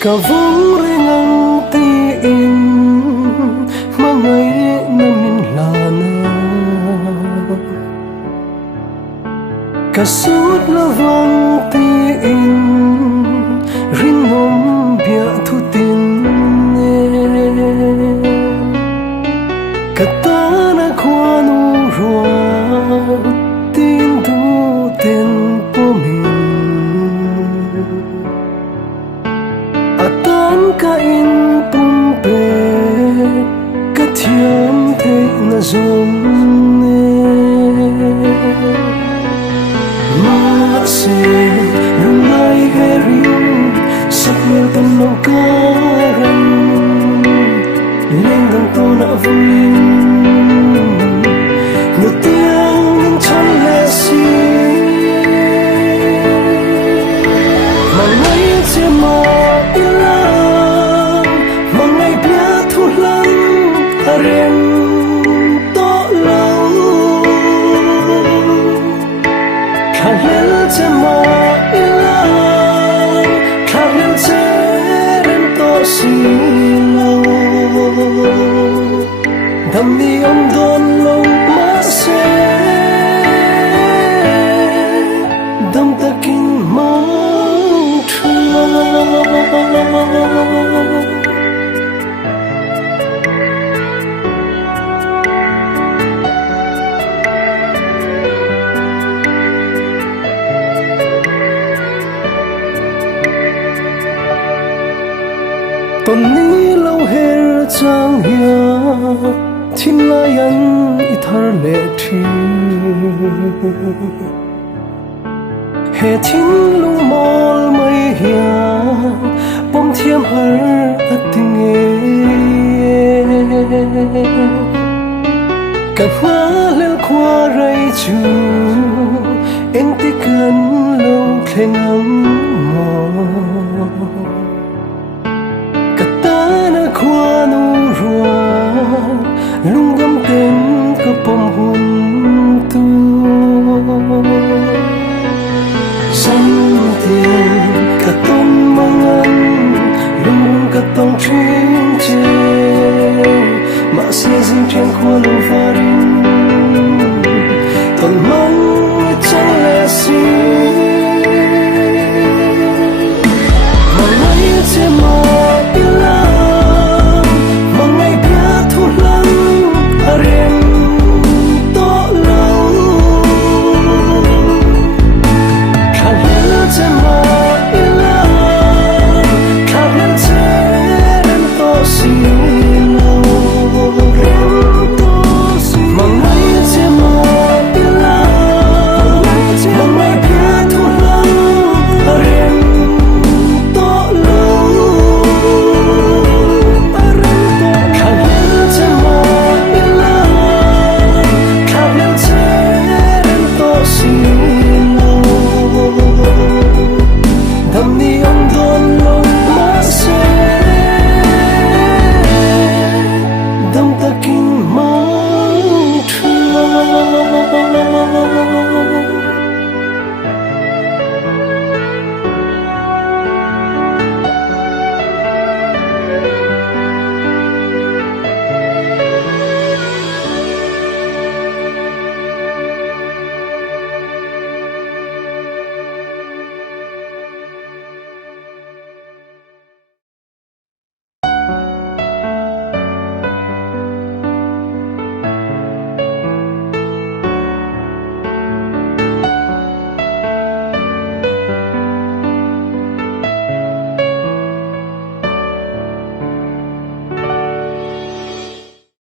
cả vốn riêng anh tin mà ngày năm min là na cả suốt là vang tin riêng nôm bia thu tin cả ta na qua nu ruột tin du tin po mình cả in tung bể cả thiam thế na zoom mà sẽ lúc này hay riêng sắc mơ tâm lòng ca răng lên gần to nợ vui ngược tiếng những chân lệ xì mà ngay trên mà rèn to lâu khang lên trên mà ilang khang lên trên to xì lâu đam đi ông đón lâu má xe đam ta kinh mong thương tuần ní lâu her trang hia thiên lai anh thar lệ thi hè thiên lung mol mây hia bom thiam har ating cả hoa lên qua ray chu em ti cần lâu khen ngắm